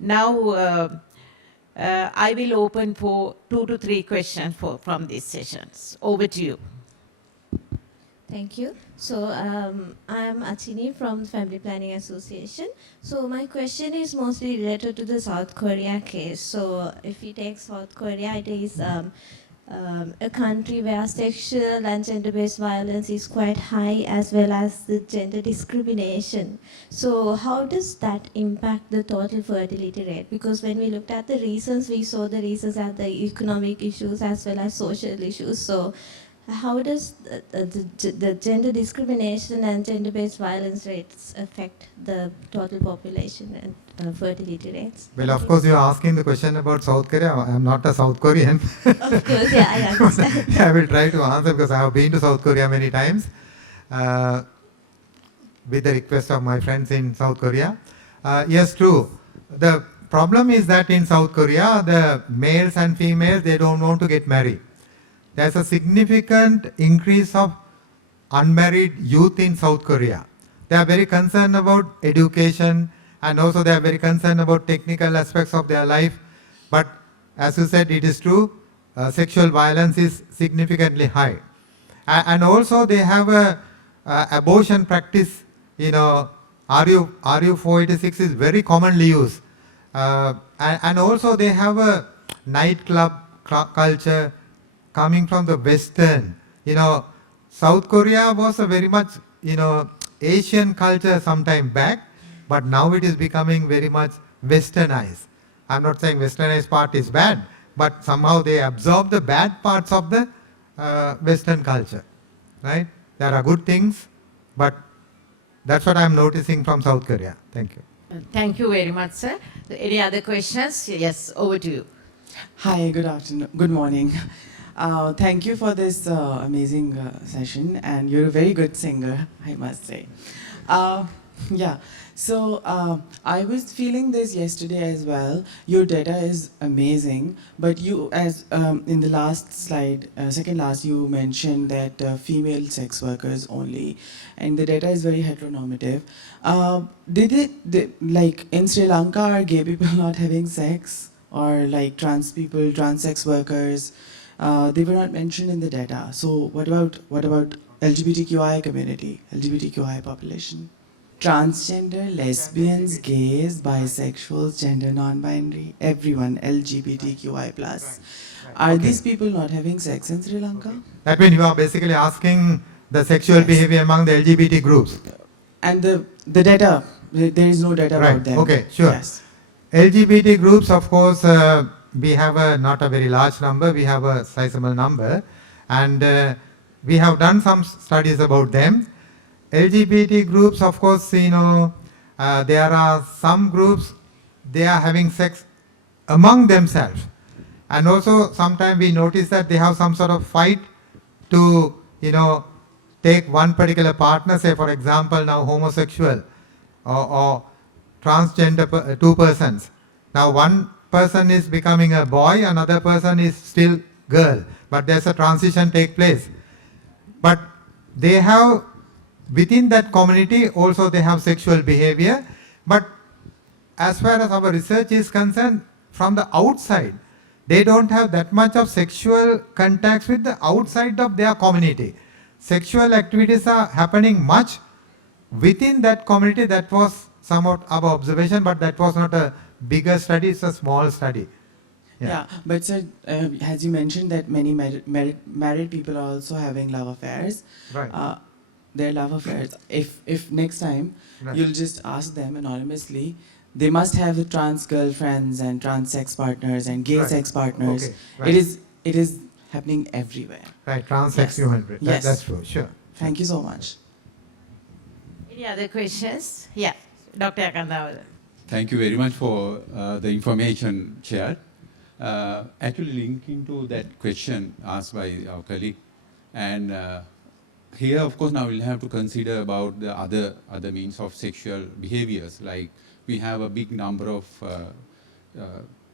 Now, I will open for 2 to 3 questions from these sessions. Over to you. Thank you. So I'm Achini from Family Planning Association. So my question is mostly related to the South Korea case. So if we take South Korea, it is a country where sexual and gender-based violence is quite high, as well as the gender discrimination. So how does that impact the total fertility rate? Because when we looked at the reasons, we saw the reasons are the economic issues as well as social issues. So how does the gender discrimination and gender-based violence rates affect the total population and fertility rates? Well, of course, you are asking the question about South Korea. I am not a South Korean. Of course, yeah, I understand. I will try to answer because I have been to South Korea many times with the request of my friends in South Korea. Yes, true. The problem is that in South Korea, the males and females, they don't want to get married. There's a significant increase of unmarried youth in South Korea. They are very concerned about education, and also they are very concerned about technical aspects of their life. But as you said, it is true, sexual violence is significantly high. And also they have a abortion practice, you know, RU 486 is very commonly used. And also they have a nightclub culture coming from the Western. You know, South Korea was a very much, you know, Asian culture some time back, but now it is becoming very much Westernized. I'm not saying Westernized part is bad, but somehow they absorb the bad parts of the Western culture, right? There are good things, but that's what I'm noticing from South Korea. Thank you. Thank you very much, sir. Any other questions? Yes, over to you. Hi, good afternoon, good morning. Thank you for this amazing session, and you're a very good singer, I must say. Yeah, so I was feeling this yesterday as well. Your data is amazing, but you, as in the last slide, second last, you mentioned that female sex workers only, and the data is very heteronormative. Like in Sri Lanka, are gay people not having sex? Or like trans people, trans sex workers? They were not mentioned in the data. So what about LGBTQI community, LGBTQI population? Transgender, lesbians, gays, bisexuals, gender non-binary, everyone, LGBTQI+. Are these people not having sex in Sri Lanka? That means you are basically asking the sexual behavior among the LGBT groups. And the data, there is no data about them. Okay, sure. Yes. LGBT groups, of course, we have not a very large number, we have a sizable number, and we have done some studies about them. LGBT groups, of course, you know, there are some groups, they are having sex among themselves. And also, sometimes we notice that they have some sort of fight to, you know, take one particular partner, say for example, now homosexual or transgender, two persons. Now one person is becoming a boy, another person is still girl, but there's a transition take place. But they have, within that community also they have sexual behavior, but as far as our research is concerned, from the outside, they don't have that much of sexual contacts with the outside of their community. Sexual activities are happening much within that community. That was somewhat our observation, but that was not a bigger study, it's a small study. Yeah, but sir, as you mentioned that many married people are also having love affairs. Right. Their love affairs. If next time Right. you'll just ask them anonymously, they must have trans girlfriends and trans sex partners and gay Right. sex partners. Okay, right. It is happening everywhere. Right, trans Yes. sex human. Yes. That's true, sure. Thank you so much. Any other questions? Yeah, Dr. Akandawala. Thank you very much for the information shared. Actually linking to that question asked by our colleague, and here of course now we'll have to consider about the other means of sexual behaviors, like we have a big number of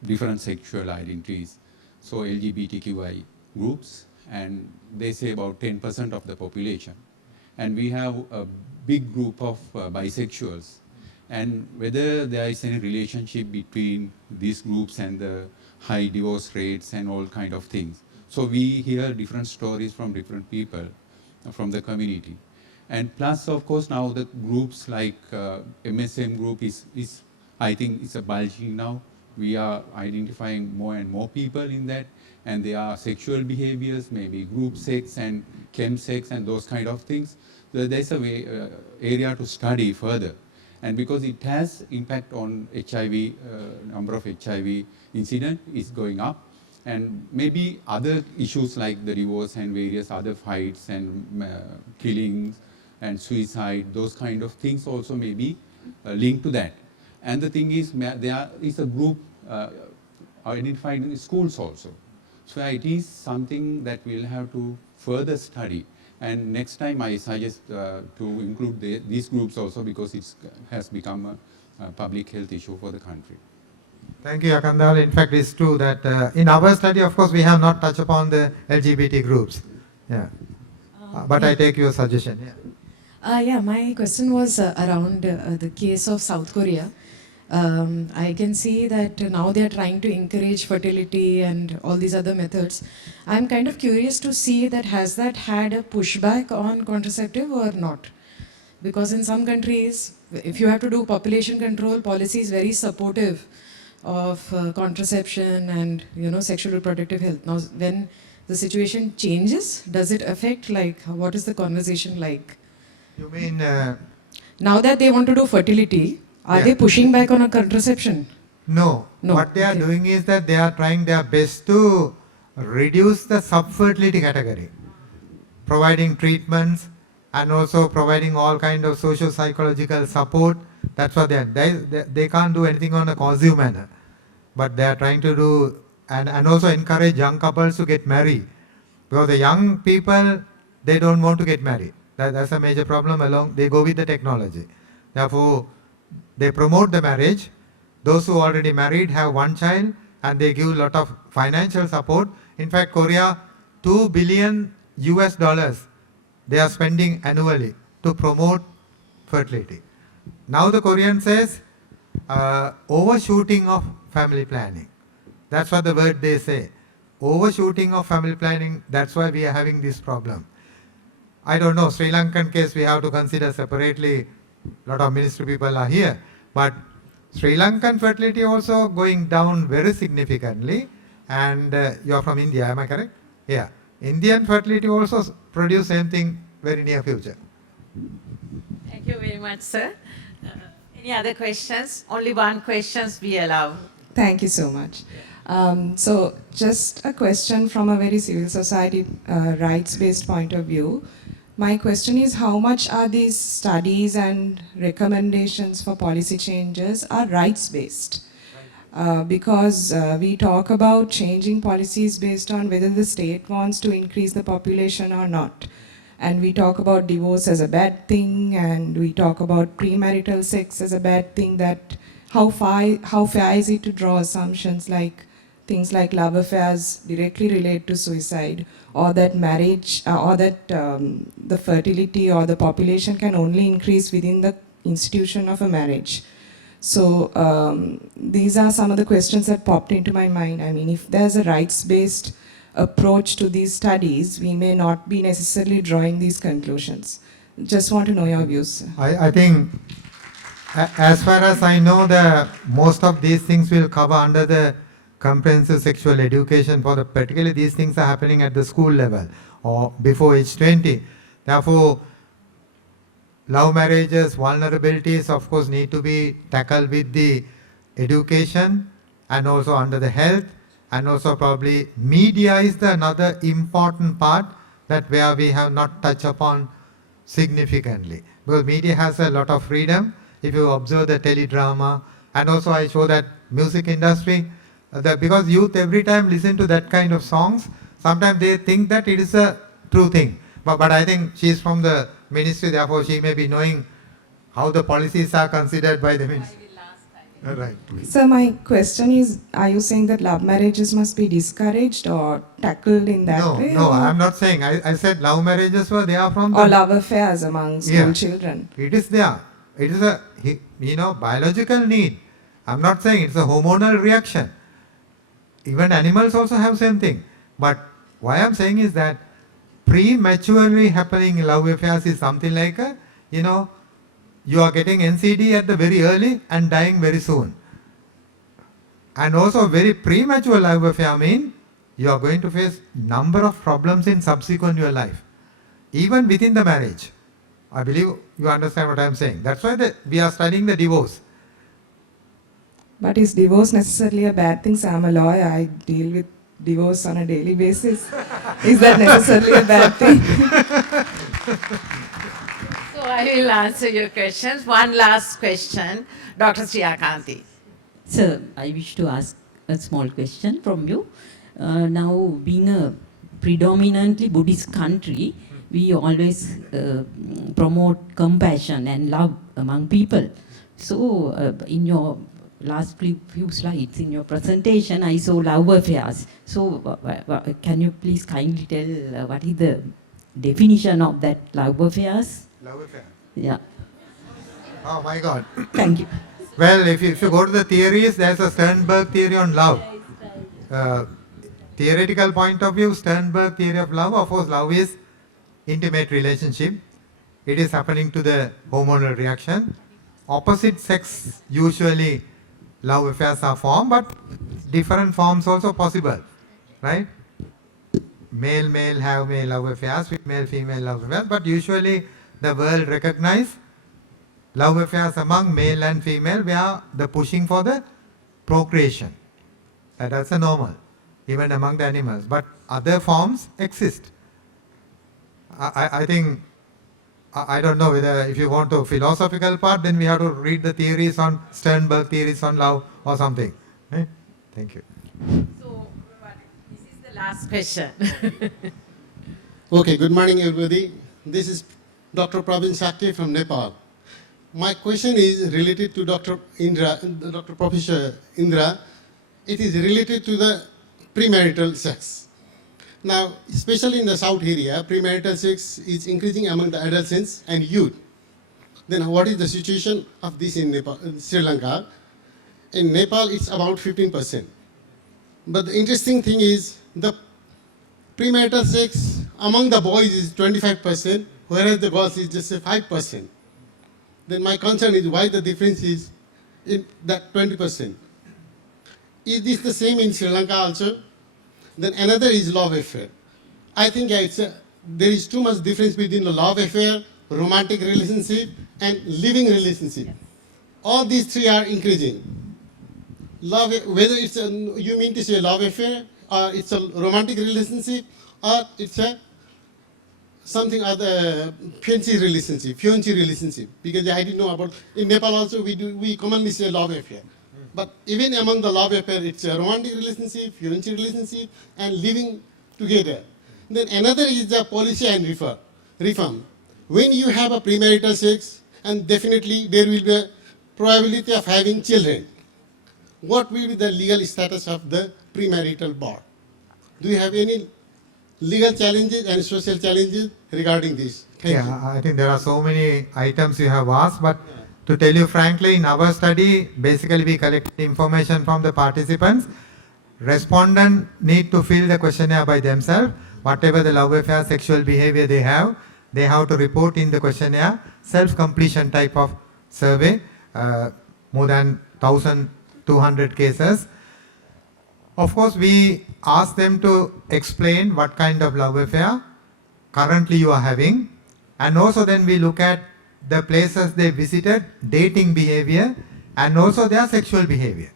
different sexual identities, so LGBTQI groups, and they say about 10% of the population, and we have a big group of bisexuals, and whether there is any relationship between these groups and the high divorce rates and all kind of things. So we hear different stories from different people from the community. And plus, of course, now the groups like MSM group is I think it's a bulging now. We are identifying more and more people in that, and there are sexual behaviors, maybe group sex and chemsex and those kind of things. So there's a way, area to study further. And because it has impact on HIV, number of HIV incident is going up, and maybe other issues like the divorce and various other fights and killings and suicide, those kind of things also may be linked to that. And the thing is, there is a group identified in the schools also. So it is something that we'll have to further study. And next time I suggest to include these groups also, because it has become a public health issue for the country. Thank you, Akandal. In fact, it's true that in our study, of course, we have not touched upon the LGBT groups. Yeah. But I take your suggestion. Yeah. Yeah, my question was around the case of South Korea. I can see that now they are trying to encourage fertility and all these other methods. I'm kind of curious to see that has that had a pushback on contraceptive or not? Because in some countries, if you have to do population control, policy is very supportive of contraception and sexual reproductive health. Now, when the situation changes, does it affect, like, what is the conversation like? You mean... Now that they want to do fertility, are they pushing back on a contraception? No. What they are doing is that they are trying their best to reduce the subfertility category, providing treatments and also providing all kind of socio-psychological support. That's what they can't do anything on a causative manner, but they are trying to do and also encourage young couples to get married, because the young people, they don't want to get married. That's a major problem. They go with the technology. Therefore, they promote the marriage. Those who already married have one child, and they give a lot of financial support. In fact, Korea, $2 billion they are spending annually to promote fertility. Now the Korean says overshooting of family planning. That's what the word they say. Overshooting of family planning. That's why we are having this problem. I don't know, Sri Lankan case we have to consider separately. A lot of ministry people are here. But Sri Lankan fertility also going down very significantly. And you are from India, am I correct? Yeah. Indian fertility also produce same thing very near future. Thank you very much, sir. Any other questions? Only one question we allow. Thank you so much. So just a question from a very civil society rights-based point of view. My question is, how much are these studies and recommendations for policy changes are rights-based? Because we talk about changing policies based on whether the state wants to increase the population or not. And we talk about divorce as a bad thing, and we talk about premarital sex as a bad thing. That how fair is it to draw assumptions like things like love affairs directly relate to suicide, or that marriage, or that the fertility or the population can only increase within the institution of a marriage. So these are some of the questions that popped into my mind. I mean, if there's a rights-based approach to these studies, we may not be necessarily drawing these conclusions. Just want to know your views. I think, as far as I know, most of these things will cover under the comprehensive sexual education, for particularly these things are happening at the school level or before age 20. Therefore, love marriages, vulnerabilities, of course, need to be tackled with the education and also under the health, and also probably media is another important part that where we have not touched upon significantly. Because media has a lot of freedom. If you observe the teledrama, and also I show that music industry, because youth every time listen to that kind of songs, sometimes they think that it is a true thing. But I think she is from the ministry, therefore she may be knowing how the policies are considered by the ministry. Right. So my question is, are you saying that love marriages must be discouraged or tackled in that way? No, I'm not saying. I said love marriages were there from or love affairs among school children. It is there. It is a, biological need. I'm not saying it's a hormonal reaction. Even animals also have same thing. But why I'm saying is that prematurely happening love affairs is something like you are getting NCD at the very early and dying very soon. And also very premature love affair mean you are going to face number of problems in subsequent your life, even within the marriage. I believe you understand what I'm saying. That's why we are studying the divorce. But is divorce necessarily a bad thing? So I'm a lawyer, I deal with divorce on a daily basis. Is that necessarily a bad thing? So I will answer your questions. One last question, Dr. Sriakanti. Sir, I wish to ask a small question from you. Now, being a predominantly Buddhist country, we always promote compassion and love among people. So, in your last few slides in your presentation, I saw love affairs. So, can you please kindly tell what is the definition of that love affairs? Love affair. Yeah, Oh my God. thank you. Well, if you go to the theories, there's a Sternberg theory on love. Theoretical point of view, Sternberg theory of love, of course, love is intimate relationship. It is happening to the hormonal reaction. Opposite sex, usually love affairs are formed, but different forms also possible, right? Male have male love affairs, female love affairs, but usually the world recognize love affairs among male and female where the pushing for the procreation. That's a normal, even among the animals. But other forms exist. I think, I don't know whether if you want to philosophical part, then we have to read the theories on Sternberg theories on love or something. Right? Thank you. So this is the last question. Okay, good morning everybody. This is Dr. Pravin Shakti from Nepal. My question is related to Dr. Professor Indra. It is related to the premarital sex. Now, especially in the South area, premarital sex is increasing among the adolescents and youth. Then what is the situation of this in Nepal, Sri Lanka? In Nepal, it's about 15%. But the interesting thing is the premarital sex among the boys is 25%, whereas the girls is just 5%. Then my concern is why the difference is in that 20%. Is this the same in Sri Lanka also? Then another is love affair. I think there is too much difference between the love affair, romantic relationship, and living relationship. All these three are increasing. Love, whether it's you mean to say love affair, or it's a romantic relationship, or it's a something other fiancé relationship, because I didn't know about, in Nepal also we commonly say love affair. But even among the love affair, it's a romantic relationship, fiancé relationship, and living together. Then another is the policy and reform. When you have a premarital sex, and definitely there will be a probability of having children, what will be the legal status of the premarital bond? Do you have any legal challenges and social challenges regarding this? Thank you. I think there are so many items you have asked, but to tell you frankly, in our study, basically we collect information from the participants. Respondents need to fill the questionnaire by themselves. Whatever the love affair, sexual behavior they have to report in the questionnaire, self-completion type of survey, more than 1,200 cases. Of course, we ask them to explain what kind of love affair currently you are having, and also then we look at the places they visited, dating behavior, and also their sexual behavior.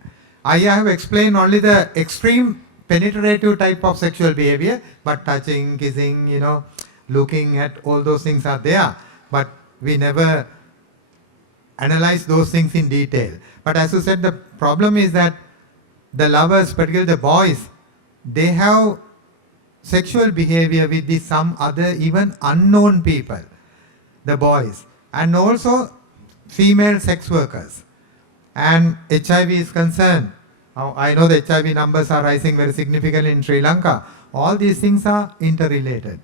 I have explained only the extreme penetrative type of sexual behavior, but touching, kissing, looking at all those things are there, but we never analyze those things in detail. But as you said, the problem is that the lovers, particularly the boys, they have sexual behavior with some other even unknown people, the boys, and also female sex workers. And HIV is concerned. I know the HIV numbers are rising very significantly in Sri Lanka. All these things are interrelated.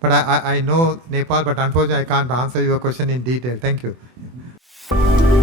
But I know Nepal, but unfortunately I can't answer your question in detail. Thank you. you.